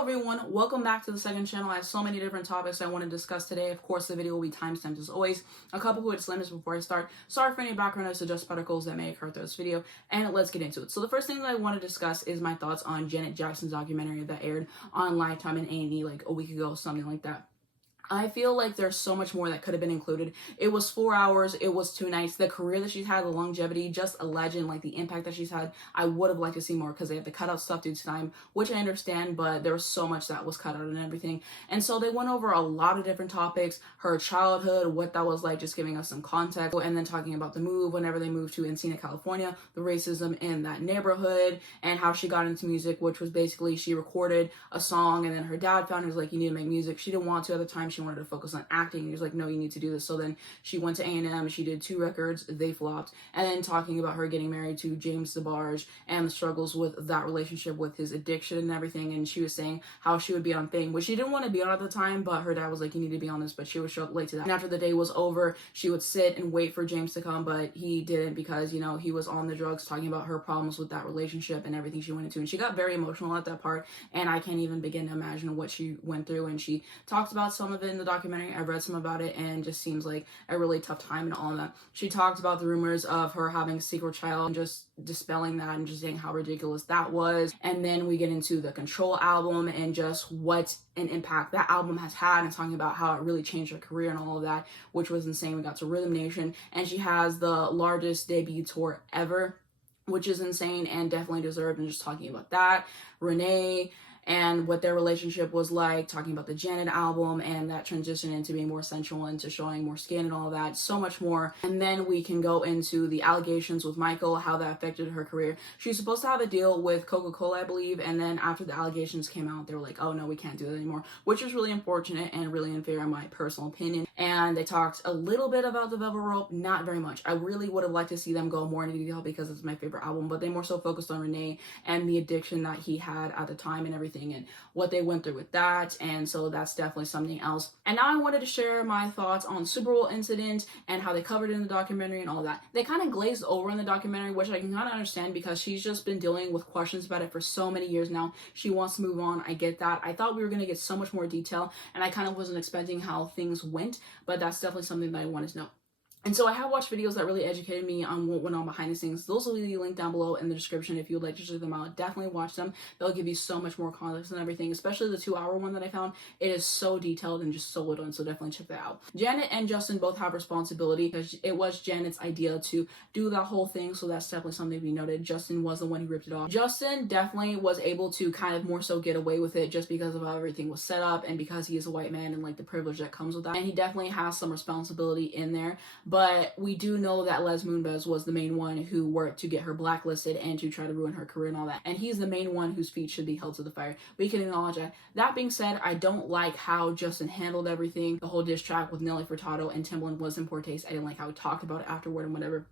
Hello everyone, welcome back to the second channel. I have so many different topics I want to discuss today. Of course, the video will be timestamped as always. A couple quick disclaimers before I start. Sorry for any background noise or just particles that may occur through this video, and let's get into it. So the first thing that I want to discuss is my thoughts on Janet Jackson's documentary that aired on Lifetime and A&E like a week ago, something like that. I feel like there's so much more that could have been included. It was 4 hours, it was 2 nights. The career that she's had, the longevity, just a legend, like the impact that she's had. I would have liked to see more because they had to cut out stuff due to time, which I understand, but there was so much that was cut out and everything. And so they went over a lot of different topics, her childhood, what that was like, just giving us some context, and then talking about the move, whenever they moved to Encina, California, the racism in that neighborhood, and how she got into music, which was basically she recorded a song and then her dad found her, was like, you need to make music. She didn't want to at the time. She wanted to focus on acting. He was like, no, you need to do this. So then she went to A&M, she did 2 records, they flopped, and then talking about her getting married to James DeBarge and the struggles with that relationship with his addiction and everything. And she was saying how she would be on Fame, which she didn't want to be on at the time, but her dad was like, you need to be on this, but she would show up late to that. And after the day was over, she would sit and wait for James to come, but he didn't because, you know, he was on the drugs, talking about her problems with that relationship and everything she went into. And she got very emotional at that part, and I can't even begin to imagine what she went through. And she talked about some of it in the documentary. I've read some about it, and just seems like a really tough time and all of that. She talked about the rumors of her having a secret child and just dispelling that and just saying how ridiculous that was. And then we get into the Control album and just what an impact that album has had, and talking about how it really changed her career and all of that, which was insane. We got to Rhythm Nation, and she has the largest debut tour ever, which is insane and definitely deserved. And just talking about that, Renee, and what their relationship was like, talking about the Janet album and that transition into being more sensual, into showing more skin and all of that, so much more. And then we can go into the allegations with Michael, how that affected her career. She was supposed to have a deal with Coca-Cola, I believe, and then after the allegations came out, they were like, oh no, we can't do it anymore, which is really unfortunate and really unfair in my personal opinion. And they talked a little bit about the Velvet Rope, not very much. I really would have liked to see them go more into detail because it's my favorite album, but they more so focused on Renee and the addiction that he had at the time and everything, and what they went through with that. And so that's definitely something else. And now I wanted to share my thoughts on the Super Bowl incident and how they covered it in the documentary and all that. They kind of glazed over in the documentary, which I can kind of understand because she's just been dealing with questions about it for so many years now. She wants to move on. I get that. I thought we were going to get so much more detail, and I kind of wasn't expecting how things went, but that's definitely something that I wanted to know. And so I have watched videos that really educated me on what went on behind the scenes. Those will be linked down below in the description if you would like to check them out. Definitely watch them. They'll give you so much more context and everything, especially the 2-hour one that I found. It is so detailed and just so well done, so definitely check that out. Janet and Justin both have responsibility because it was Janet's idea to do that whole thing, so that's definitely something to be noted. Justin was the one who ripped it off. Justin definitely was able to kind of more so get away with it just because of how everything was set up and because he is a white man and like the privilege that comes with that. And he definitely has some responsibility in there. But we do know that Les Moonves was the main one who worked to get her blacklisted and to try to ruin her career and all that. And he's the main one whose feet should be held to the fire. We can acknowledge that. That being said, I don't like how Justin handled everything. The whole diss track with Nelly Furtado and Timbaland was in poor taste. I didn't like how he talked about it afterward and whatever.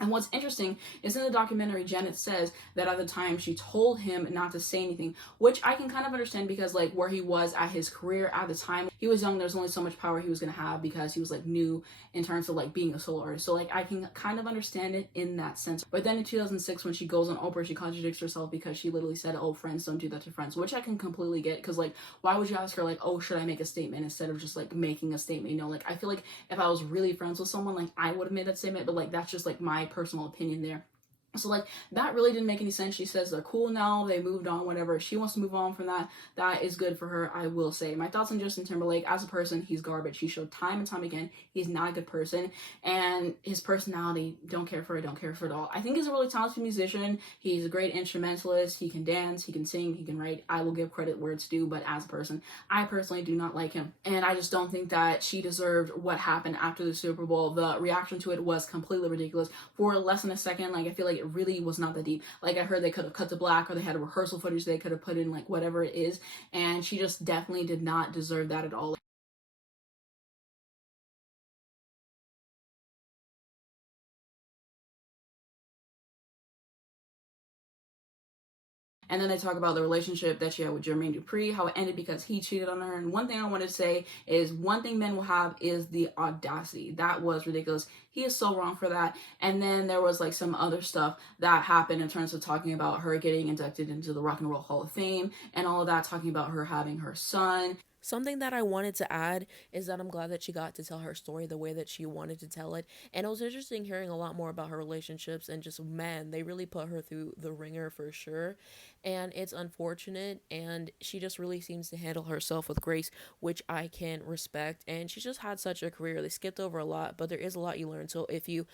And what's interesting is in the documentary, Janet says that at the time she told him not to say anything, which I can kind of understand because like where he was at his career at the time, he was young, there's only so much power he was going to have because he was like new in terms of like being a solo artist. So like I can kind of understand it in that sense. But then in 2006 when she goes on Oprah, she contradicts herself because she literally said, oh, friends don't do that to friends, which I can completely get because like why would you ask her like, oh, should I make a statement instead of just like making a statement, you know? Like I feel like if I was really friends with someone, like I would have made that statement, but like that's just like my personal opinion there. So like that really didn't make any sense. She says they're cool now, they moved on, whatever. She wants to move on from that. That is good for her, I will say. My thoughts on Justin Timberlake as a person, he's garbage. He showed time and time again he's not a good person, and his personality, don't care for it at all. I think he's a really talented musician. He's a great instrumentalist. He can dance, he can sing, he can write. I will give credit where it's due, but as a person, I personally do not like him, and I just don't think that she deserved what happened after the Super Bowl. The reaction to it was completely ridiculous. For less than a second, like I feel like it really was not that deep. Like I heard they could have cut to black, or they had a rehearsal footage they could have put in, like whatever it is, and she just definitely did not deserve that at all. And then they talk about the relationship that she had with Jermaine Dupri, how it ended because he cheated on her. And one thing I want to say is one thing men will have is the audacity. That was ridiculous. He is so wrong for that. And then there was like some other stuff that happened in terms of talking about her getting inducted into the Rock and Roll Hall of Fame and all of that, talking about her having her son. Something that I wanted to add is that I'm glad that she got to tell her story the way that she wanted to tell it. And it was interesting hearing a lot more about her relationships and just, man, they really put her through the ringer for sure. And it's unfortunate. And she just really seems to handle herself with grace, which I can respect. And she's just had such a career. They skipped over a lot, but there is a lot you learn. So if you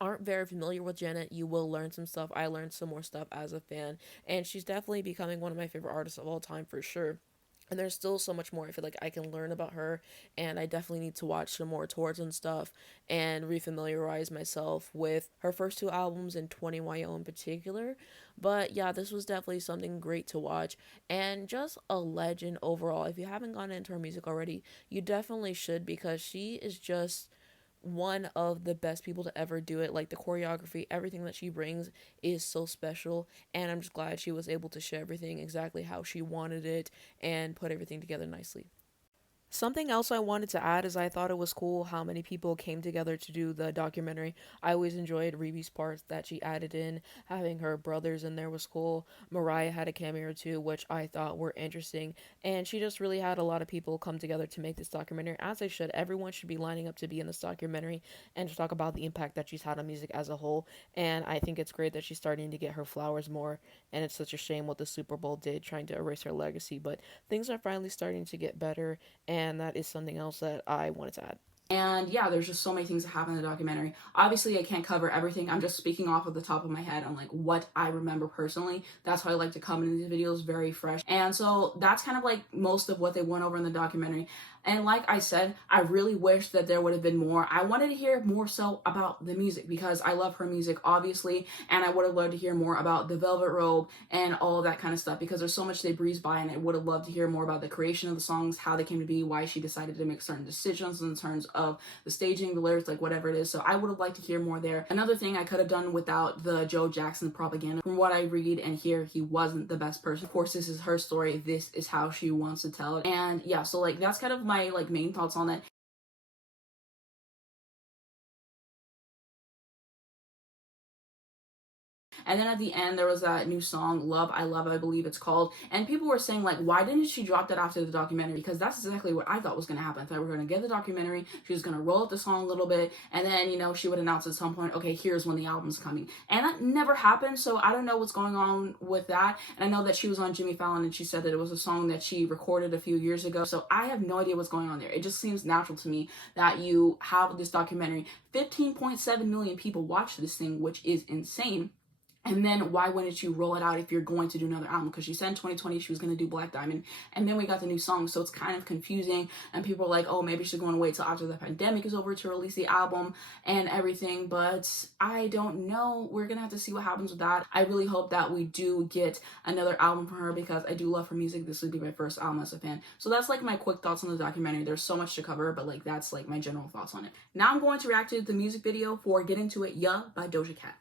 aren't very familiar with Janet, you will learn some stuff. I learned some more stuff as a fan. And she's definitely becoming one of my favorite artists of all time for sure. And there's still so much more I feel like I can learn about her, and I definitely need to watch some more tours and stuff and refamiliarize myself with her first two albums and 20YO in particular. But yeah, this was definitely something great to watch and just a legend overall. If you haven't gotten into her music already, you definitely should, because she is just one of the best people to ever do it. Like, the choreography, everything that she brings is so special, and I'm just glad she was able to share everything exactly how she wanted it and put everything together nicely. Something else I wanted to add is I thought it was cool how many people came together to do the documentary. I always enjoyed Reeby's parts that she added in. Having her brothers in there was cool. Mariah had a cameo or two, which I thought were interesting. And she just really had a lot of people come together to make this documentary, as they should. Everyone should be lining up to be in this documentary and to talk about the impact that she's had on music as a whole. And I think it's great that she's starting to get her flowers more. And it's such a shame what the Super Bowl did, trying to erase her legacy. But things are finally starting to get better, and that is something else that I wanted to add. And yeah, there's just so many things that happen in the documentary. Obviously, I can't cover everything. I'm just speaking off of the top of my head on like what I remember personally. That's why I like to come into these videos very fresh. And so that's kind of like most of what they went over in the documentary. And like I said, I really wish that there would have been more. I wanted to hear more so about the music because I love her music, obviously, and I would have loved to hear more about the Velvet Rope and all of that kind of stuff because there's so much they breeze by, and I would have loved to hear more about the creation of the songs, how they came to be, why she decided to make certain decisions in terms of the staging, the lyrics, like whatever it is. So I would have liked to hear more there. Another thing I could have done without the Joe Jackson propaganda. From what I read and hear, he wasn't the best person. Of course, this is her story. This is how she wants to tell it. And yeah, so like that's kind of my like main thoughts on it. And then at the end, there was that new song, Love, I Love, I believe it's called. And people were saying, like, why didn't she drop that after the documentary? Because that's exactly what I thought was going to happen. I thought we were going to get the documentary, she was going to roll up the song a little bit, and then, you know, she would announce at some point, okay, here's when the album's coming. And that never happened, so I don't know what's going on with that. And I know that she was on Jimmy Fallon, and she said that it was a song that she recorded a few years ago. So I have no idea what's going on there. It just seems natural to me that you have this documentary. 15.7 million people watched this thing, which is insane. And then why wouldn't you roll it out if you're going to do another album? Because she said in 2020 she was going to do Black Diamond. And then we got the new song. So it's kind of confusing. And people are like, oh, maybe she's going to wait till after the pandemic is over to release the album and everything. But I don't know. We're going to have to see what happens with that. I really hope that we do get another album from her because I do love her music. This would be my first album as a fan. So that's like my quick thoughts on the documentary. There's so much to cover, but like that's like my general thoughts on it. Now I'm going to react to the music video for Get Into It, Yeah by Doja Cat.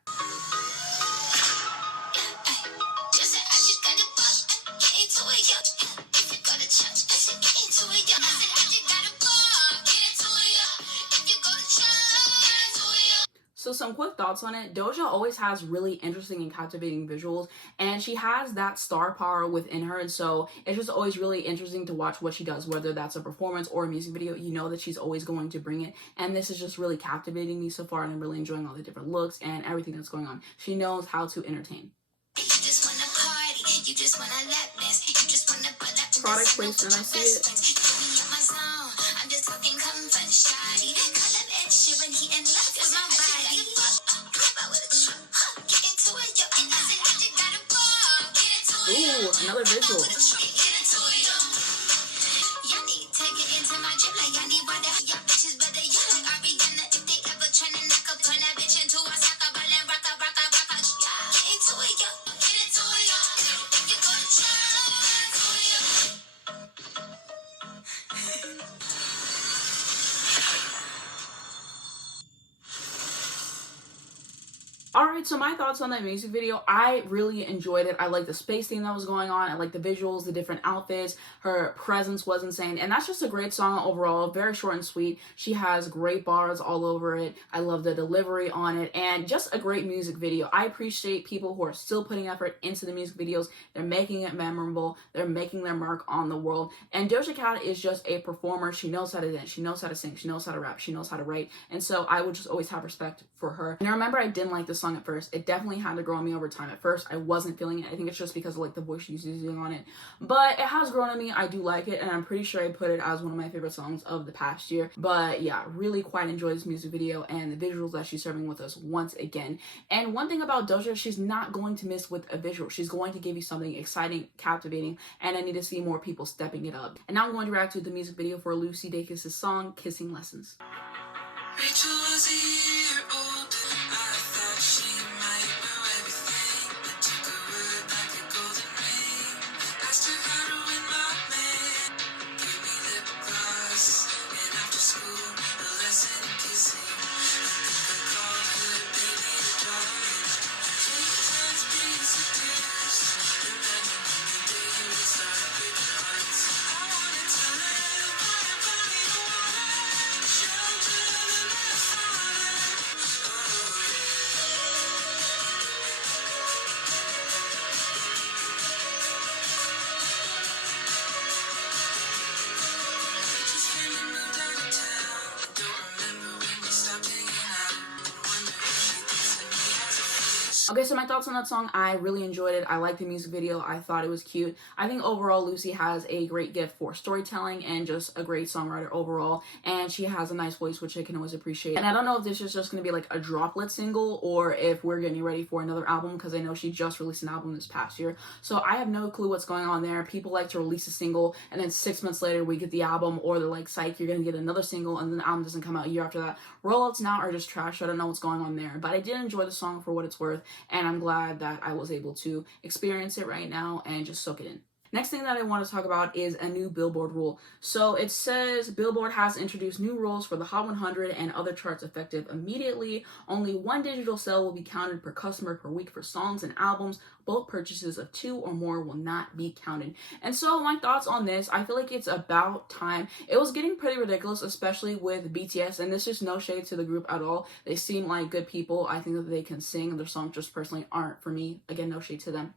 So some quick thoughts on it. Doja always has really interesting and captivating visuals, and she has that star power within her, and so it's just always really interesting to watch what she does, whether that's a performance or a music video. You know that she's always going to bring it, and this is just really captivating me so far, and I'm really enjoying all the different looks and everything that's going on. She knows how to entertain. Product placement, I see it. Ooh, another visual. Alright, Alright, so my thoughts on that music video, I really enjoyed it. I like the space theme that was going on. I like the visuals, the different outfits. Her presence was insane. And that's just a great song overall. Very short and sweet. She has great bars all over it. I love the delivery on it. And just a great music video. I appreciate people who are still putting effort into the music videos. They're making it memorable. They're making their mark on the world. And Doja Cat is just a performer. She knows how to dance. She knows how to sing. She knows how to rap. She knows how to write. And so I would just always have respect for her. And I remember I didn't like the song at first. It definitely had to grow on me over time. At first, I wasn't feeling it. I think it's just because of like the voice she's using on it. But it has grown on me. I do like it, and I'm pretty sure I put it as one of my favorite songs of the past year. But yeah, really quite enjoy this music video and the visuals that she's serving with us once again. And one thing about Doja, she's not going to miss with a visual. She's going to give you something exciting, captivating, and I need to see more people stepping it up. And now I'm going to react to the music video for Lucy Dacus' song, Kissing Lessons. Rachel was a year older. I thought she might know everything. I took her word like a golden ring. Asked her how to win my man. Gave me lip gloss. And after school, a lesson in kissing. I think I called her baby the darling. 3 times being seduced. Remember the day we started breaking hearts. I wanted to live by a body of water. Children and their father. Just came and moved out of town. I don't remember when we stopped hanging out. Wonder if she thinks of me as a face. Okay, so my thoughts on that song, I really enjoyed it. I liked the music video. I thought it was cute. I think overall Lucy has a great gift for storytelling and just a great songwriter overall. And she has a nice voice, which I can always appreciate. And I don't know if this is just going to be like a droplet single or if we're getting ready for another album, because I know she just released an album this past year. So I have no clue what's going on there. People like to release a single and then 6 months later we get the album, or they're like, psych, you're going to get another single, and then the album doesn't come out a year after that. Rollouts now are just trash. So I don't know what's going on there. But I did enjoy the song for what it's worth, and I'm glad that I was able to experience it right now and just soak it in. Next thing that I want to talk about is a new Billboard rule. So it says Billboard has introduced new rules for the Hot 100 and other charts effective immediately. Only 1 digital sale will be counted per customer per week for songs and albums. Bulk purchases of 2 or more will not be counted. And so my thoughts on this, I feel like it's about time. It was getting pretty ridiculous, especially with BTS, and this is no shade to the group at all. They seem like good people. I think that they can sing. Their songs just personally aren't for me. Again, no shade to them.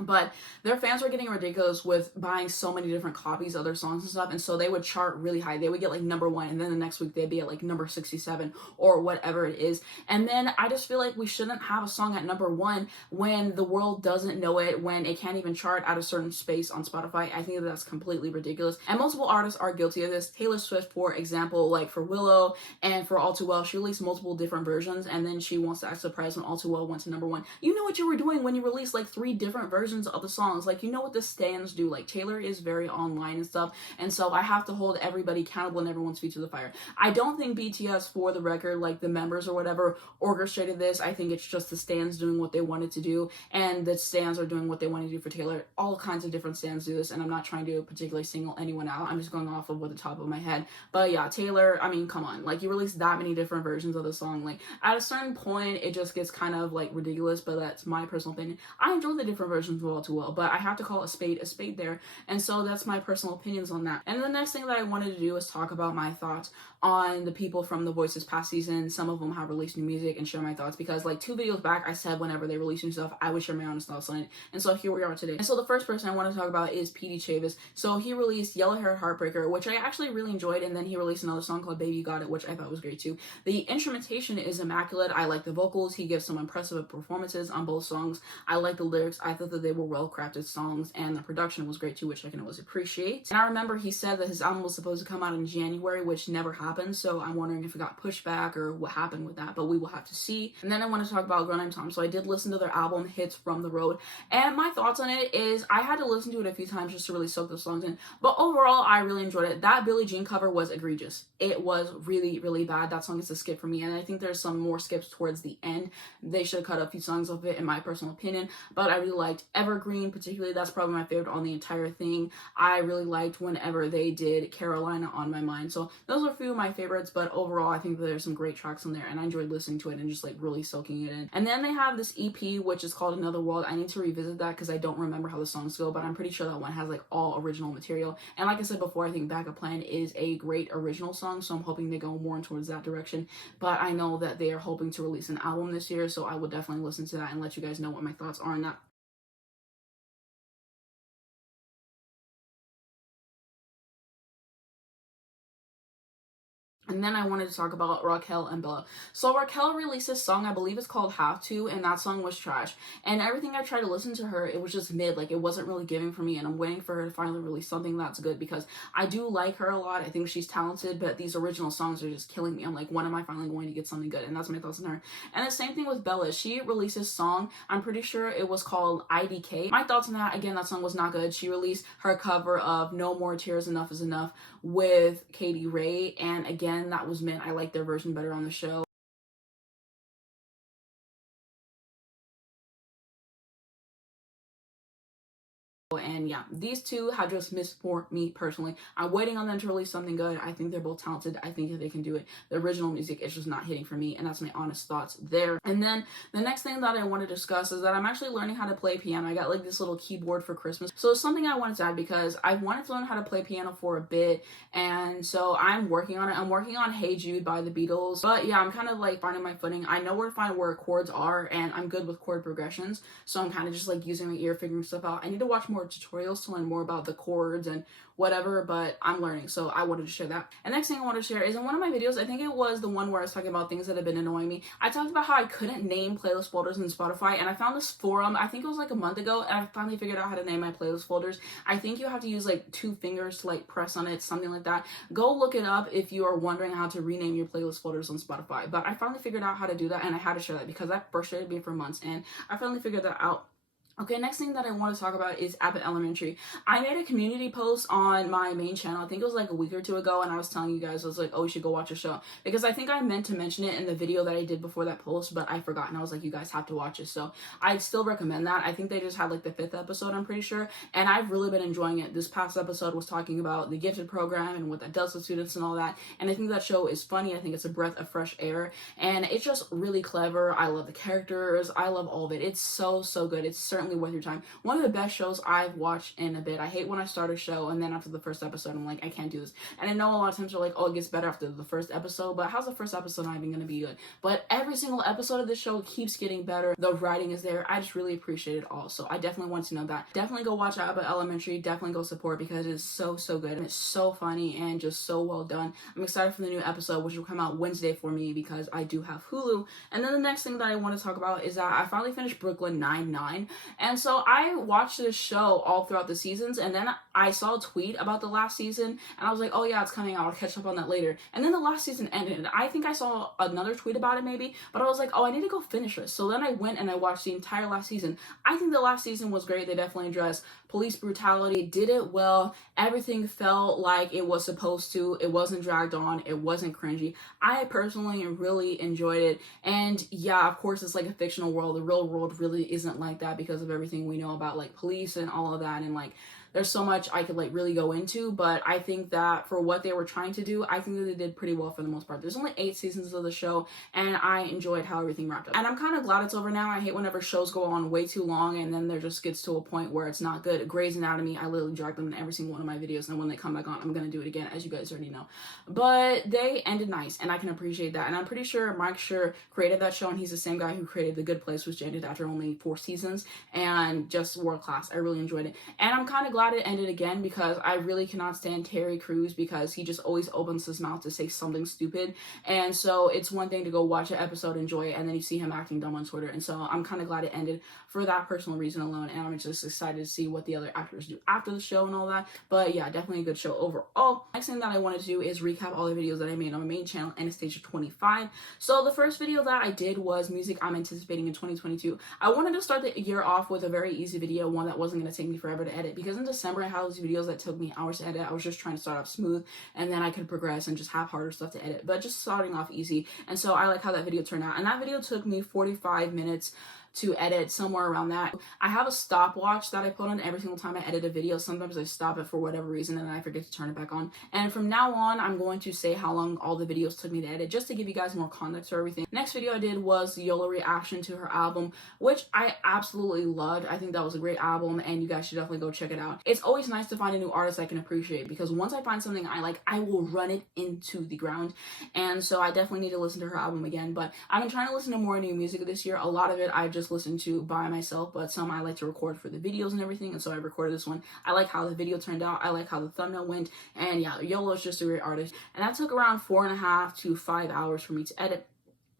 But their fans were getting ridiculous with buying so many different copies of their songs and stuff, and so they would chart really high. They would get like #1, and then the next week they'd be at like number 67 or whatever it is. And then I just feel like we shouldn't have a song at #1 when the world doesn't know it, when it can't even chart at a certain space on Spotify. I think that that's completely ridiculous. And multiple artists are guilty of this. Taylor Swift, for example, like for Willow and for All Too Well, she released multiple different versions, and then she wants to act surprised when All Too Well went to #1. You know what you were doing when you released like 3 different versions of the songs. Like, you know what the stands do. Like, Taylor is very online and stuff, and so I have to hold everybody accountable and everyone's feet to the fire. I don't think BTS, for the record, like the members or whatever, orchestrated this. I think it's just the stands doing what they wanted to do, and the stands are doing what they want to do for Taylor. All kinds of different stands do this, and I'm not trying to particularly single anyone out. I'm just going off of what the top of my head. But yeah, Taylor, I mean, come on. Like, you released that many different versions of the song. Like, at a certain point, it just gets kind of like ridiculous, but that's my personal opinion. I enjoy the different versions of All Too Well, but I have to call a spade there, and so that's my personal opinions on that. And the next thing that I wanted to do is talk about my thoughts on the people from The Voice's past season. Some of them have released new music, and share my thoughts, because like 2 videos back I said whenever they release new stuff I would share my honest thoughts on it, and so here we are today. And so the first person I want to talk about is PD Chavis. So he released Yellow Hair Heartbreaker, which I actually really enjoyed, and then he released another song called Baby You Got It, which I thought was great too. The instrumentation is immaculate. I like the vocals. He gives some impressive performances on both songs. I like the lyrics. I thought that they were well crafted songs, and the production was great too, which I can always appreciate. And I remember he said that his album was supposed to come out in January, which never happened, so I'm wondering if it got pushed back or what happened with that, but we will have to see. And then I want to talk about Girl Named Tom. So I did listen to their album Hits from the Road, and my thoughts on it is I had to listen to it a few times just to really soak the songs in, but overall I really enjoyed it. That Billie Jean cover was egregious. It was really, really bad. That song is a skip for me, and I think there's some more skips towards the end. They should have cut a few songs of it, in my personal opinion, but I really liked Evergreen particularly, that's probably my favorite on the entire thing. I really liked whenever they did Carolina on My Mind. So those are a few of my favorites, but overall I think that there's some great tracks on there and I enjoyed listening to it and just like really soaking it in. And then they have this EP which is called Another World. I need to revisit that because I don't remember how the songs go, but I'm pretty sure that one has like all original material. And like I said before, I think Backup Plan is a great original song, so I'm hoping they go more towards that direction. But I know that they are hoping to release an album this year, so I will definitely listen to that and let you guys know what my thoughts are on that. And then I wanted to talk about Raquel and Bella. So Raquel released this song, I believe it's called Have To, and that song was trash. And everything I tried to listen to her, it was just mid, like it wasn't really giving for me, and I'm waiting for her to finally release something that's good because I do like her a lot. I think she's talented, but these original songs are just killing me. I'm like, when am I finally going to get something good? And that's my thoughts on her. And the same thing with Bella. She released this song, I'm pretty sure it was called IDK. My thoughts on that, again, that song was not good. She released her cover of No More Tears, Enough Is Enough with Katie Ray, and again, that was meant I like their version better on the show. And yeah, these two have just missed for me personally. I'm waiting on them to release something good. I think they're both talented. I think that they can do it. The original music is just not hitting for me, and that's my honest thoughts there. And then the next thing that I want to discuss is that I'm actually learning how to play piano. I got like this little keyboard for Christmas, so it's something I wanted to add because I wanted to learn how to play piano for a bit, and so I'm working on it. I'm working on Hey Jude by the Beatles, but yeah, I'm kind of like finding my footing. I know where to find where chords are, and I'm good with chord progressions, so I'm kind of just like using my ear, figuring stuff out. I need to watch more tutorials to learn more about the chords and whatever, but I'm learning, so I wanted to share that. And next thing I want to share is in one of my videos, I think it was the one where I was talking about things that have been annoying me. I talked about how I couldn't name playlist folders in Spotify, and I found this forum, I think it was like a month ago, and I finally figured out how to name my playlist folders. I think you have to use like 2 fingers to like press on it, something like that. Go look it up if you are wondering how to rename your playlist folders on Spotify. But I finally figured out how to do that, and I had to share that because that frustrated me for months, and I finally figured that out. Okay, next thing that I want to talk about is Abbott Elementary. I made a community post on my main channel, I think it was like a week or 2 ago, and I was telling you guys, I was like, oh, you should go watch the show. Because I think I meant to mention it in the video that I did before that post, but I forgot, and I was like, you guys have to watch it. So I'd still recommend that. I think they just had like the 5th episode, I'm pretty sure, and I've really been enjoying it. This past episode was talking about the gifted program and what that does to students and all that, and I think that show is funny. I think it's a breath of fresh air, and it's just really clever. I love the characters. I love all of it. It's so good. It's certainly worth your time. One of the best shows I've watched in a bit. I hate when I start a show and then after the first episode I'm like, I can't do this. And I know a lot of times you're like, oh, it gets better after the first episode, but how's the first episode not even gonna be good? But every single episode of this show keeps getting better. The writing is there. I just really appreciate it all. So I definitely want to know that. Definitely go watch Abbott Elementary. Definitely go support because it is so good and it's so funny and just so well done. I'm excited for the new episode, which will come out Wednesday for me because I do have Hulu. And then the next thing that I want to talk about is that I finally finished Brooklyn Nine-Nine, and so I watched this show all throughout the seasons, and then I saw a tweet about the last season, and I was like, oh yeah, it's coming out, I'll catch up on that later. And then the last season ended, and I think I saw another tweet about it maybe, but I was like, oh, I need to go finish this. So then I went and I watched the entire last season. I think the last season was great. They definitely addressed police brutality, did it well. Everything felt like it was supposed to. It wasn't dragged on. It wasn't cringy. I personally really enjoyed it. And yeah, of course, it's like a fictional world. The real world really isn't like that because of everything we know about like police and all of that, and like there's so much I could like really go into, but I think that for what they were trying to do, I think that they did pretty well for the most part. There's only 8 seasons of the show, and I enjoyed how everything wrapped up. And I'm kind of glad it's over now. I hate whenever shows go on way too long and then there just gets to a point where it's not good. Grey's Anatomy, I literally drag them in every single one of my videos, and when they come back on, I'm gonna do it again, as you guys already know. But they ended nice, and I can appreciate that. And I'm pretty sure Mike Schur created that show, and he's the same guy who created The Good Place, which ended after only 4 seasons, and just world class. I really enjoyed it. And I'm kind of glad it ended again because I really cannot stand Terry Crews because he just always opens his mouth to say something stupid. And so it's one thing to go watch an episode, enjoy it, and then you see him acting dumb on Twitter. And so I'm kind of glad it ended for that personal reason alone, and I'm just excited to see what the other actors do after the show and all that. But yeah, definitely a good show overall. Next thing that I wanted to do is recap all the videos that I made on my main channel, Anastasia 25. So the first video that I did was music I'm anticipating in 2022. I wanted to start the year off with a very easy video, one that wasn't going to take me forever to edit, because in December I had those videos that took me hours to edit. I was just trying to start off smooth, and then I could progress and just have harder stuff to edit, but just starting off easy. And so I like how that video turned out, and that video took me 45 minutes to edit, somewhere around that. I have a stopwatch that I put on every single time I edit a video. Sometimes I stop it for whatever reason and I forget to turn it back on. And from now on, I'm going to say how long all the videos took me to edit, just to give you guys more context for everything. Next video I did was the YOLO reaction to her album, which I absolutely loved. I think that was a great album and you guys should definitely go check it out. It's always nice to find a new artist I can appreciate, because once I find something I like, I will run it into the ground. And so I definitely need to listen to her album again. But I've been trying to listen to more new music this year. A lot of it I've just listened to by myself, but some I like to record for the videos and everything, and so I recorded this one. I like how the video turned out. I like how the thumbnail went, and yeah, YOLO is just a great artist. And that took around 4.5 to 5 hours for me to edit.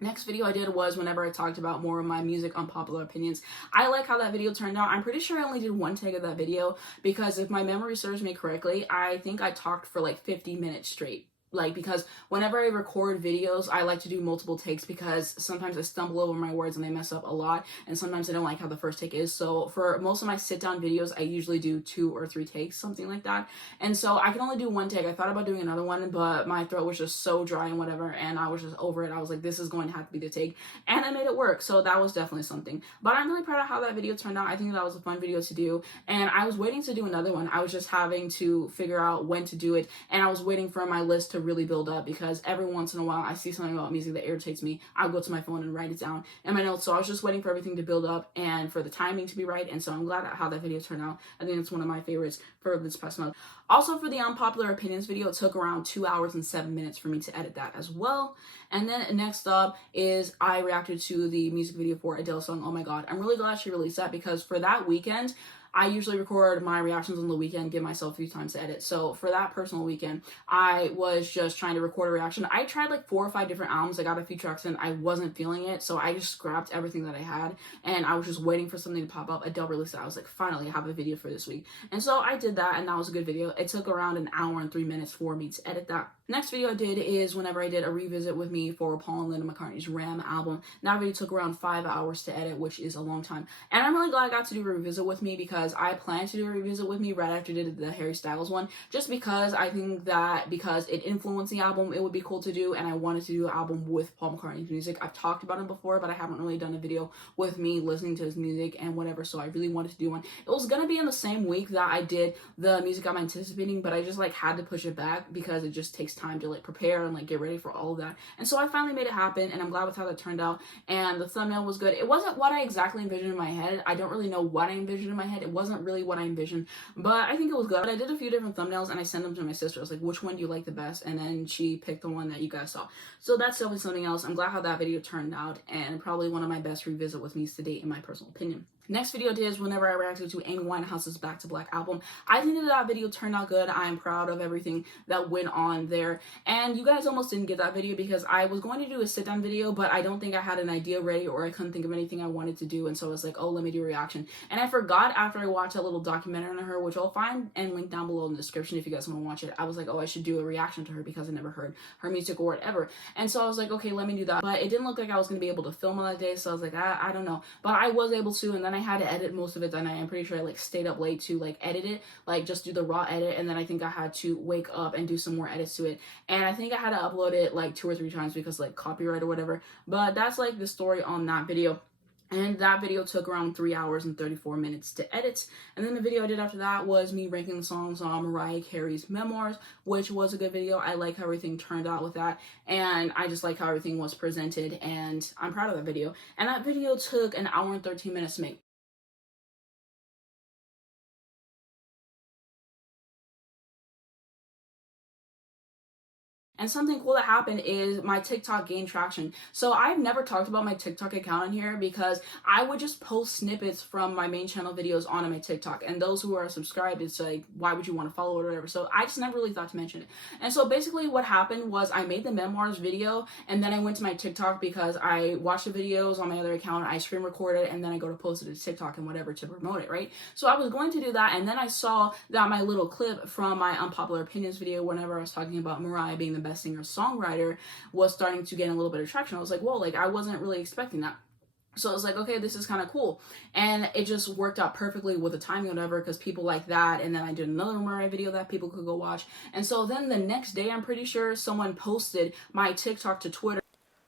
Next video I did was whenever I talked about more of my music unpopular opinions. I like how that video turned out. I'm pretty sure I only did one take of that video, because if my memory serves me correctly, I think I talked for like 50 minutes straight. Like, because whenever I record videos, I like to do multiple takes, because sometimes I stumble over my words and they mess up a lot, and sometimes I don't like how the first take is. So for most of my sit down videos, I usually do 2 or 3 takes, something like that. And so I can only do one take. I thought about doing another one, but my throat was just so dry and whatever, and I was just over it. I was like, this is going to have to be the take, and I made it work. So that was definitely something. But I'm really proud of how that video turned out. I think that was a fun video to do, and I was waiting to do another one. I was just having to figure out when to do it, and I was waiting for my list to really build up, because every once in a while I see something about music that irritates me. I'll go to my phone and write it down in my notes. So I was just waiting for everything to build up and for the timing to be right, and so I'm glad at how that video turned out. I think it's one of my favorites for this past month. Also, for the unpopular opinions video, it took around 2 hours and 7 minutes for me to edit that as well. And then next up is I reacted to the music video for Adele's song Oh My God. I'm really glad she released that, because for that weekend, I usually record my reactions on the weekend, give myself a few times to edit. So for that personal weekend, I was just trying to record a reaction. I tried like 4 or 5 different albums. I got a few tracks in. I wasn't feeling it, so I just scrapped everything that I had, and I was just waiting for something to pop up. Adele released it. I was like, finally, I have a video for this week. And so I did that, and that was a good video. It took around 1 hour and 3 minutes for me to edit that. Next video I did is whenever I did a revisit with me for Paul and Linda McCartney's Ram album. That video took around 5 hours to edit, which is a long time. And I'm really glad I got to do a revisit with me, because I planned to do a revisit with me right after I did the Harry Styles one, just because I think that because it influenced the album, it would be cool to do, and I wanted to do an album with Paul McCartney's music. I've talked about him before, but I haven't really done a video with me listening to his music and whatever, so I really wanted to do one. It was gonna be in the same week that I did the music I'm anticipating, but I just like had to push it back, because it just takes time to like prepare and like get ready for all of that. And so I finally made it happen, and I'm glad with how that turned out. And the thumbnail was good. It wasn't what I exactly envisioned in my head. I don't really know what I envisioned in my head. It wasn't really what I envisioned, but I think it was good. I did a few different thumbnails and I sent them to my sister. I was like, which one do you like the best? And then she picked the one that you guys saw. So that's definitely something else. I'm glad how that video turned out, and probably one of my best revisit with me's to date in my personal opinion. Next video I did is whenever I reacted to Amy Winehouse's Back to Black album. I think that video turned out good. I am proud of everything that went on there. And you guys almost didn't get that video, because I was going to do a sit-down video, but I don't think I had an idea ready, or I couldn't think of anything I wanted to do. And so I was like, oh, let me do a reaction. And I forgot after I watched a little documentary on her, which I'll find and link down below in the description if you guys want to watch it. I was like, oh, I should do a reaction to her, because I never heard her music or whatever. And so I was like, okay, let me do that. But it didn't look like I was going to be able to film on that day. So I was like, I don't know. But I was able to, and then I had to edit most of it, and I'm pretty sure I like stayed up late to like edit it, like just do the raw edit, and then I think I had to wake up and do some more edits to it, and I think I had to upload it like 2 or 3 times because like copyright or whatever. But that's like the story on that video. And that video took around 3 hours and 34 minutes to edit. And then the video I did after that was me ranking the songs on Mariah Carey's Memoirs, which was a good video. I like how everything turned out with that. And I just like how everything was presented. And I'm proud of that video. And that video took 1 hour and 13 minutes to make. And something cool that happened is my TikTok gained traction. So I've never talked about my TikTok account on here, because I would just post snippets from my main channel videos on my TikTok. And those who are subscribed, it's like, why would you want to follow it or whatever? So I just never really thought to mention it. And so basically what happened was I made the Memoirs video, and then I went to my TikTok because I watched the videos on my other account, I screen recorded, and then I go to post it to TikTok and whatever to promote it, right? So I was going to do that, and then I saw that my little clip from my unpopular opinions video, whenever I was talking about Mariah being the best singer-songwriter, was starting to get a little bit of traction. I was like, whoa, like I wasn't really expecting that. So I was like, okay, this is kind of cool. And it just worked out perfectly with the timing or whatever, because people like that. And then I did another Mariah video that people could go watch. And so then the next day, I'm pretty sure someone posted my TikTok to Twitter.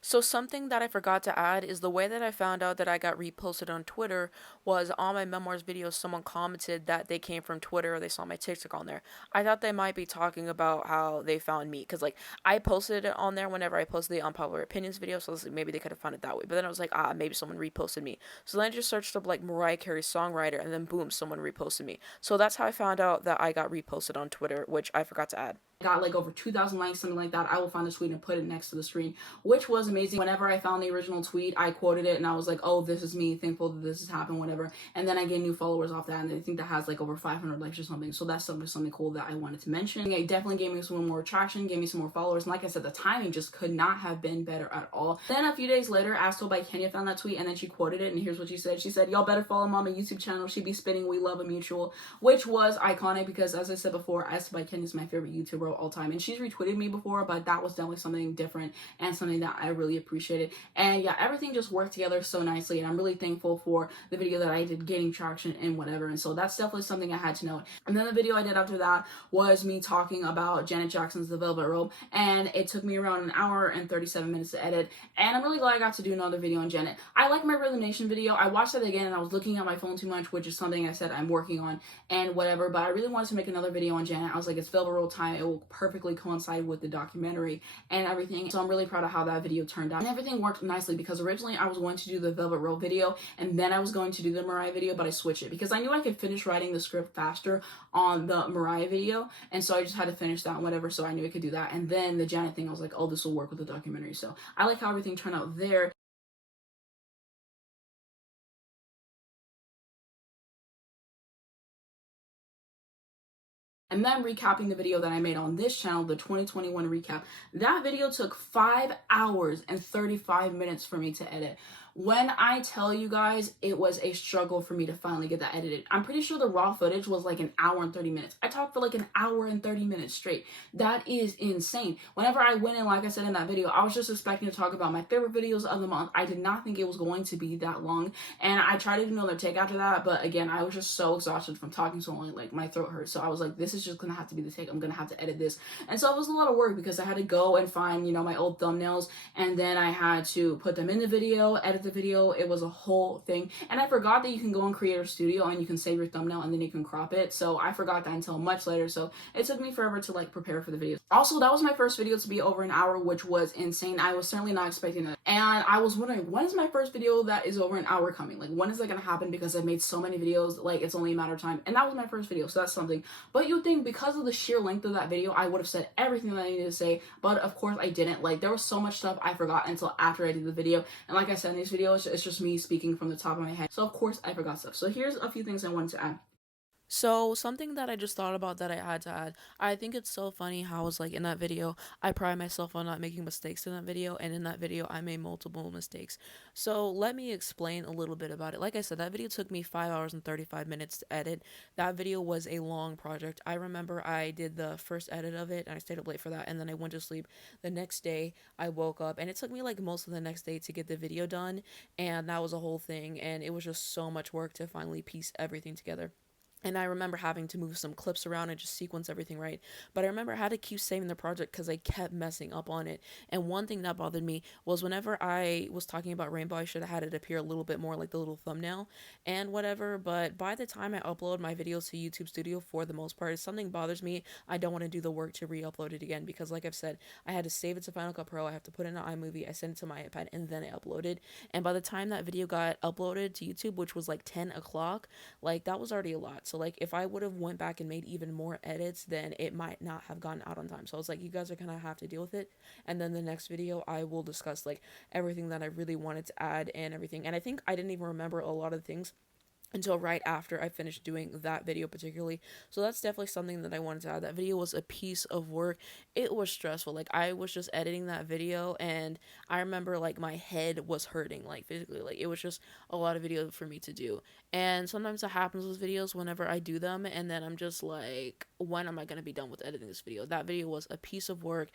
So something that I forgot to add is the way that I found out that I got reposted on Twitter was on my memoirs video. Someone commented that they came from Twitter or they saw my TikTok on there. I thought they might be talking about how they found me because like I posted it on there whenever I posted the unpopular opinions video, so like, maybe they could have found it that way. But then I was like, maybe someone reposted me. So then I just searched up like Mariah Carey songwriter, and then boom, someone reposted me. So that's how I found out that I got reposted on Twitter, which I forgot to add. Got like over 2,000 likes, something like that. I will find the tweet and put it next to the screen, which was amazing. Whenever I found the original tweet, I quoted it and I was like, oh, this is me, thankful that this has happened, whatever. And then I gained new followers off that, and I think that has like over 500 likes or something. So that's something cool that I wanted to mention. It definitely gave me some more traction, gave me some more followers. And like I said, the timing just could not have been better at all. Then a few days later, As Told by Kenya found that tweet, and then she quoted it, and here's what she said. She said, y'all better follow Mama YouTube channel. She be spitting, we love a mutual, which was iconic because, as I said before, As Told by Kenya is my favorite YouTuber of all time, and she's tweeted me before, but that was definitely something different and something that I really appreciated. And yeah, everything just worked together so nicely, and I'm really thankful for the video that I did gaining traction and whatever. And so that's definitely something I had to note. And then the video I did after that was me talking about Janet Jackson's The Velvet Rope, and it took me around an hour and 37 minutes to edit, and I'm really glad I got to do another video on Janet. I like my Rhythm Nation video. I watched it again and I was looking at my phone too much, which is something I said I'm working on and whatever, but I really wanted to make another video on Janet. I was like, it's Velvet Rope time, it will perfectly coincide with the documentary and everything. So I'm really proud of how that video turned out, and everything worked nicely because originally I was going to do the Velvet Rope video and then I was going to do the Mariah video, but I switched it because I knew I could finish writing the script faster on the Mariah video, and so I just had to finish that and whatever, so I knew I could do that. And then the Janet thing, I was like, oh, this will work with the documentary. So I like how everything turned out there. And then recapping the video that I made on this channel, the 2021 recap. That video took 5 hours and 35 minutes for me to edit. When I tell you guys, it was a struggle for me to finally get that edited. I'm pretty sure the raw footage was like an hour and 30 minutes. I talked for like an hour and 30 minutes straight. That is insane. Whenever I went in, like I said in that video, I was just expecting to talk about my favorite videos of the month. I did not think it was going to be that long. And I tried to do another take after that, but again, I was just so exhausted from talking so long, like my throat hurt. So I was like, this is just gonna have to be the take. I'm gonna have to edit this. And so it was a lot of work because I had to go and find, you know, my old thumbnails, and then I had to put them in the video, edit the video. It was a whole thing. And I forgot that you can go in Creator Studio and you can save your thumbnail and then you can crop it. So I forgot that until much later. So it took me forever to like prepare for the video. Also, that was my first video to be over an hour, which was insane. I was certainly not expecting that. And I was wondering, when is my first video that is over an hour coming? Like, when is that gonna happen? Because I've made so many videos, like it's only a matter of time. And that was my first video, so that's something. But you'd think because of the sheer length of that video, I would have said everything that I needed to say, but of course I didn't. Like, there was so much stuff I forgot until after I did the video. And like I said in these videos, it's just me speaking from the top of my head. So of course I forgot stuff. So here's a few things I wanted to add. So something that I just thought about that I had to add, I think it's so funny how it's like in that video, I pride myself on not making mistakes in that video, and in that video I made multiple mistakes. So let me explain a little bit about it. Like I said, that video took me 5 hours and 35 minutes to edit. That video was a long project. I remember I did the first edit of it and I stayed up late for that, and then I went to sleep. The next day I woke up and it took me like most of the next day to get the video done, and that was a whole thing, and it was just so much work to finally piece everything together. And I remember having to move some clips around and just sequence everything right. But I remember I had to keep saving the project because I kept messing up on it. And one thing that bothered me was whenever I was talking about Rainbow, I should have had it appear a little bit more like the little thumbnail and whatever. But by the time I upload my videos to YouTube Studio, for the most part, if something bothers me, I don't want to do the work to re-upload it again. Because like I've said, I had to save it to Final Cut Pro, I have to put it in an iMovie, I send it to my iPad, and then I upload it. And by the time that video got uploaded to YouTube, which was like 10 o'clock, like that was already a lot. So like if I would have went back and made even more edits, then it might not have gotten out on time. So I was like, you guys are gonna have to deal with it. And then the next video I will discuss like everything that I really wanted to add and everything. And I think I didn't even remember a lot of things until right after I finished doing that video particularly. So that's definitely something that I wanted to add. That video was a piece of work. It was stressful. Like I was just editing that video and I remember like my head was hurting, like physically. Like it was just a lot of video for me to do. And sometimes that happens with videos whenever I do them and then I'm just like, when am I going to be done with editing this video? That video was a piece of work,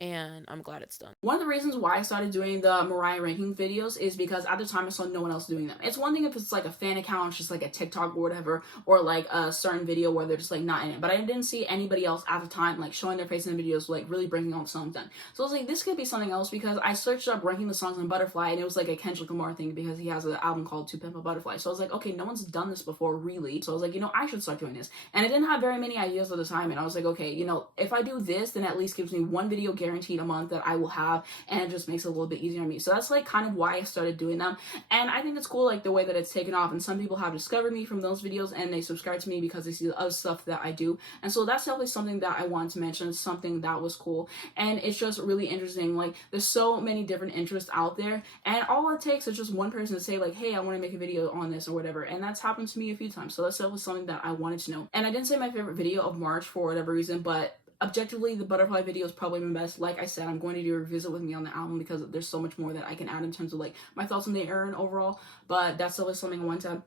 and I'm glad it's done. One of the reasons why I started doing the Mariah ranking videos is because at the time I saw no one else doing them. It's one thing if it's like a fan account, it's just like a TikTok or whatever, or like a certain video where they're just like not in it. But I didn't see anybody else at the time like showing their face in the videos, like really breaking all the songs down. So I was like, this could be something else, because I searched up ranking the songs on Butterfly, and it was like a Kendrick Lamar thing because he has an album called To Pimp a Butterfly. So I was like, okay, no one's done this before, really. So I was like, you know, I should start doing this. And I didn't have very many ideas at the time, and I was like, okay, you know, if I do this, then at least gives me one video guaranteed a month that I will have, and it just makes it a little bit easier on me. So that's like kind of why I started doing them, and I think it's cool like the way that it's taken off, and some people have discovered me from those videos and they subscribe to me because they see the other stuff that I do. And so that's definitely something that I wanted to mention. It's something that was cool, and it's just really interesting. Like, there's so many different interests out there, and all it takes is just one person to say like, hey, I want to make a video on this or whatever, and that's happened to me a few times. So that's definitely something that I wanted to know. And I didn't say my favorite video of March for whatever reason, but objectively, the Butterfly video is probably my best. Like I said, I'm going to do a revisit with me on the album because there's so much more that I can add in terms of like my thoughts on the era and overall, but that's always something I want to.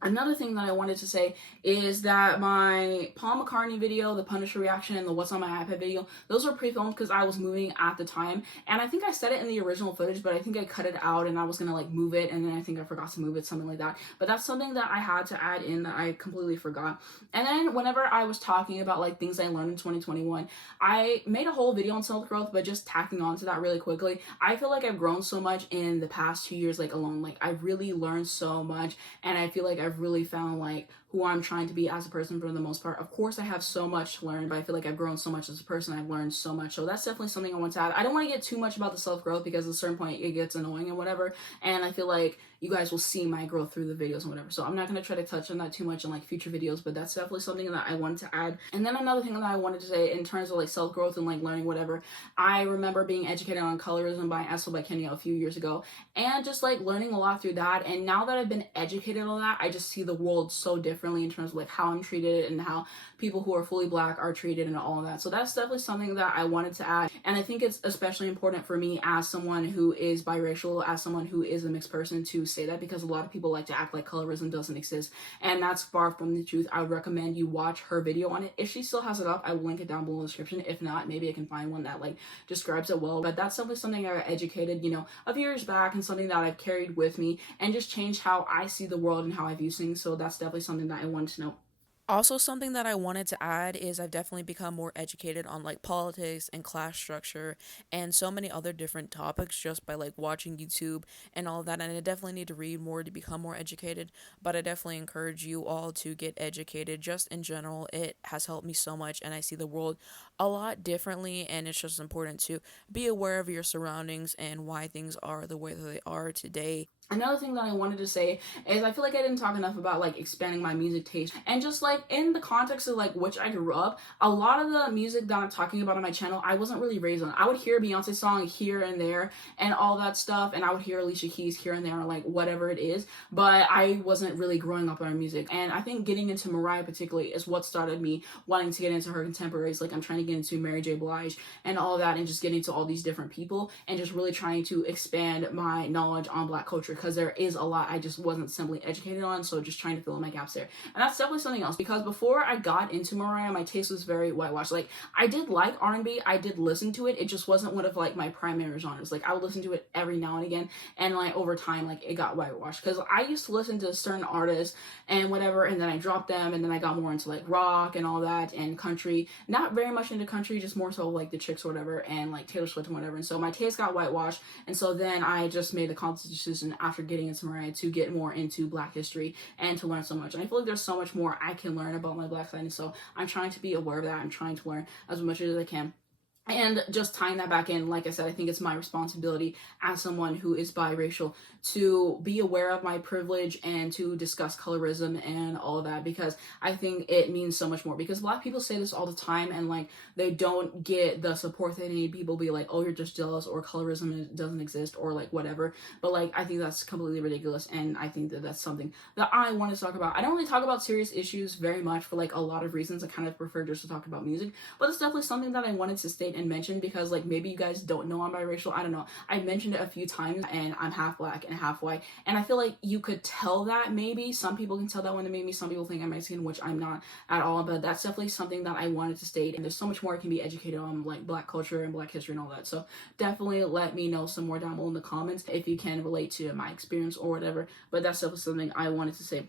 Another thing that I wanted to say is that my Paul McCartney video, the Punisher reaction, and the What's on My iPad video, those were pre-filmed because I was moving at the time. And I think I said it in the original footage, but I think I cut it out and I was going to like move it, and then I think I forgot to move it, something like that. But that's something that I had to add in that I completely forgot. And then whenever I was talking about like things I learned in 2021, I made a whole video on self-growth, but just tacking on to that really quickly, I feel like I've grown so much in the past 2 years, like alone. Like, I've really learned so much, and I feel like I've really found like who I'm trying to be as a person for the most part. Of course, I have so much to learn, but I feel like I've grown so much as a person. I've learned so much. So that's definitely something I want to add. I don't want to get too much about the self-growth because at a certain point it gets annoying and whatever. And I feel like you guys will see my growth through the videos and whatever. So I'm not going to try to touch on that too much in like future videos, but that's definitely something that I wanted to add. And then another thing that I wanted to say in terms of like self-growth and like learning whatever, I remember being educated on colorism by Essel by Kenya a few years ago, and just like learning a lot through that. And now that I've been educated on that, I just see the world so differently in terms of like how I'm treated and how people who are fully black are treated and all of that. So that's definitely something that I wanted to add. And I think it's especially important for me as someone who is biracial, as someone who is a mixed person, to say that, because a lot of people like to act like colorism doesn't exist, and that's far from the truth. I would recommend you watch her video on it. If she still has it up, I will link it down below in the description. If not, maybe I can find one that like describes it well. But that's definitely something I got educated, you know, a few years back, and something that I've carried with me and just changed how I see the world and how I view things. So that's definitely something that I wanted to know. Also, something that I wanted to add is I've definitely become more educated on like politics and class structure and so many other different topics just by like watching YouTube and all of that. And I definitely need to read more to become more educated, but I definitely encourage you all to get educated just in general. It has helped me so much, and I see the world a lot differently, and it's just important to be aware of your surroundings and why things are the way that they are today. Another thing that I wanted to say is I feel like I didn't talk enough about like expanding my music taste, and just like in the context of like which I grew up, a lot of the music that I'm talking about on my channel I wasn't really raised on. I would hear a Beyonce song here and there and all that stuff, and I would hear Alicia Keys here and there, or like whatever it is, but I wasn't really growing up on her music. And I think getting into Mariah particularly is what started me wanting to get into her contemporaries. Like, I'm trying to get into Mary J. Blige and all that, and just getting to all these different people and just really trying to expand my knowledge on black culture, because there is a lot I just wasn't simply educated on. So just trying to fill in my gaps there. And that's definitely something else, because before I got into Mariah, my taste was very whitewashed. Like, I did like R&B, I did listen to it, it just wasn't one of like my primary genres. Like, I would listen to it every now and again, and like over time, like it got whitewashed, because I used to listen to certain artists and whatever, and then I dropped them, and then I got more into like rock and all that, and country. Not very much into country, just more so like the Chicks or whatever, and like Taylor Swift and whatever. And so my taste got whitewashed, and so then I just made the conscious decision after getting into Mariah to get more into black history and to learn so much. And I feel like there's so much more I can learn about my black side, and so I'm trying to be aware of that. I'm trying to learn as much as I can. And just tying that back in, like I said, I think it's my responsibility as someone who is biracial to be aware of my privilege and to discuss colorism and all of that, because I think it means so much more. Because black people say this all the time, and like they don't get the support they need. People be like, oh, you're just jealous, or colorism doesn't exist, or like whatever. But like, I think that's completely ridiculous, and I think that that's something that I want to talk about. I don't really talk about serious issues very much for like a lot of reasons. I kind of prefer just to talk about music, but it's definitely something that I wanted to state and mention, because like maybe you guys don't know I'm biracial. I don't know. I mentioned it a few times, and I'm half black and half white. And I feel like you could tell that maybe. Some people can tell that when they meet me. Some people think I'm Mexican, which I'm not at all. But that's definitely something that I wanted to state. And there's so much more I can be educated on, like black culture and black history and all that. So definitely let me know some more down below in the comments if you can relate to my experience or whatever. But that's definitely something I wanted to say.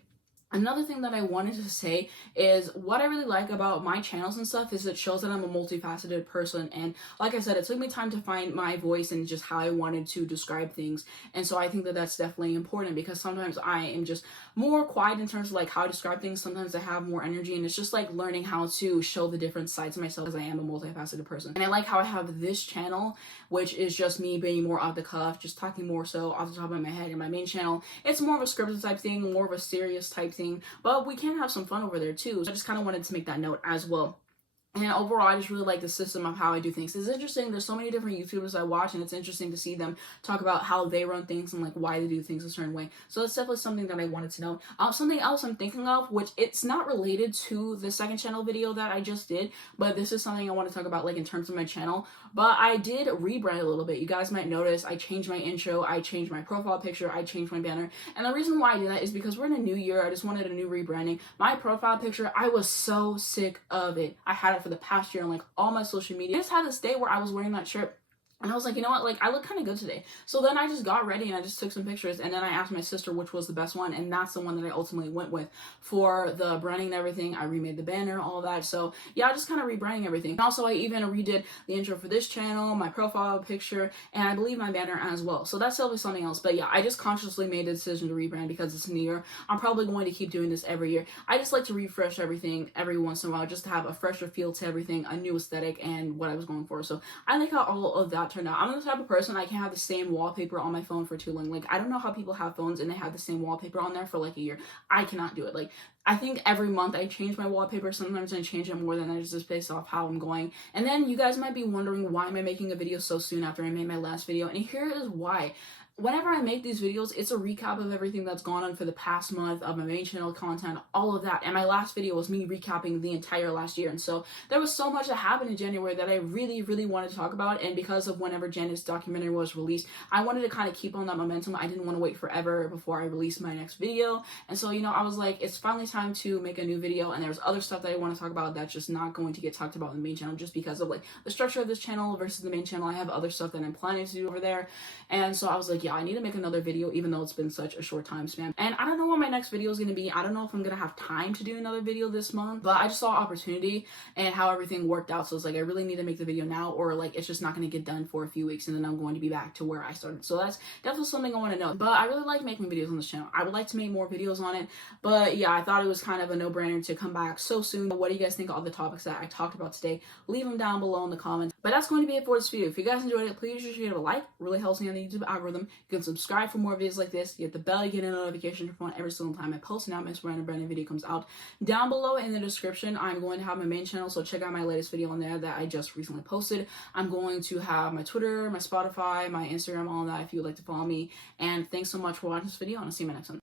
Another thing that I wanted to say is what I really like about my channels and stuff is it shows that I'm a multifaceted person. And like I said, it took me time to find my voice and just how I wanted to describe things. And so I think that that's definitely important, because sometimes I am just more quiet in terms of like how I describe things. Sometimes I have more energy, and it's just like learning how to show the different sides of myself, because I am a multifaceted person. And I like how I have this channel, which is just me being more off the cuff, just talking more so off the top of my head. And my main channel, it's more of a scripted type thing, more of a serious type thing. But we can have some fun over there too. So I just kind of wanted to make that note as well. And overall, I just really like the system of how I do things. It's interesting. There's so many different YouTubers I watch, and it's interesting to see them talk about how they run things and like why they do things a certain way. So it's definitely something that I wanted to know. Something else I'm thinking of, which it's not related to the second channel video that I just did, but this is something I want to talk about like in terms of my channel. But I did rebrand a little bit. You guys might notice I changed my intro, I changed my profile picture, I changed my banner. And the reason why I did that is because we're in a new year. I just wanted a new rebranding. My profile picture, I was so sick of it. I had it for the past year on like all my social media. I just had this day where I was wearing that shirt, and I was like, you know what, like I look kind of good today. So then I just got ready and I just took some pictures, and then I asked my sister which was the best one, and that's the one that I ultimately went with for the branding and everything. I remade the banner, all that. So yeah, I just kind of rebranding everything. And also I even redid the intro for this channel, my profile picture, and I believe my banner as well. So that's definitely something else. But yeah, I just consciously made the decision to rebrand because it's a new year. I'm probably going to keep doing this every year. I just like to refresh everything every once in a while, just to have a fresher feel to everything, a new aesthetic, and what I was going for. So I like how all of that turned out. I'm the type of person, I can't have the same wallpaper on my phone for too long. Like, I don't know how people have phones and they have the same wallpaper on there for like a year. I cannot do it. Like, I think every month I change my wallpaper. Sometimes I change it more than that, just based off how I'm going. And then you guys might be wondering, why am I making a video so soon after I made my last video? And here is why. Whenever I make these videos, it's a recap of everything that's gone on for the past month, of my main channel content, all of that. And my last video was me recapping the entire last year. And so there was so much that happened in January that I really, really wanted to talk about. And because of whenever Janet's documentary was released, I wanted to kind of keep on that momentum. I didn't want to wait forever before I released my next video. And so, you know, I was like, it's finally time to make a new video. And there's other stuff that I want to talk about that's just not going to get talked about in the main channel, just because of like the structure of this channel versus the main channel. I have other stuff that I'm planning to do over there. And so I was like, yeah, I need to make another video, even though it's been such a short time span. And I don't know what my next video is going to be. I don't know if I'm going to have time to do another video this month, but I just saw opportunity and how everything worked out. So it's like, I really need to make the video now, or like it's just not going to get done for a few weeks and then I'm going to be back to where I started. So that's definitely something I want to know. But I really like making videos on this channel. I would like to make more videos on it. But yeah, I thought it was kind of a no-brainer to come back so soon. But what do you guys think of all the topics that I talked about today? Leave them down below in the comments. But that's going to be it for this video. If you guys enjoyed it, please just give it a like. It really helps me on the YouTube algorithm. You can subscribe for more videos like this. You hit the bell, you get a notification for phone every single time I post an Miss Random brand new video comes out. Down below in the description, I'm going to have my main channel, so check out my latest video on there that I just recently posted. I'm going to have my Twitter, my Spotify, my Instagram, all of that if you would like to follow me. And thanks so much for watching this video, and I'll see you in my next one.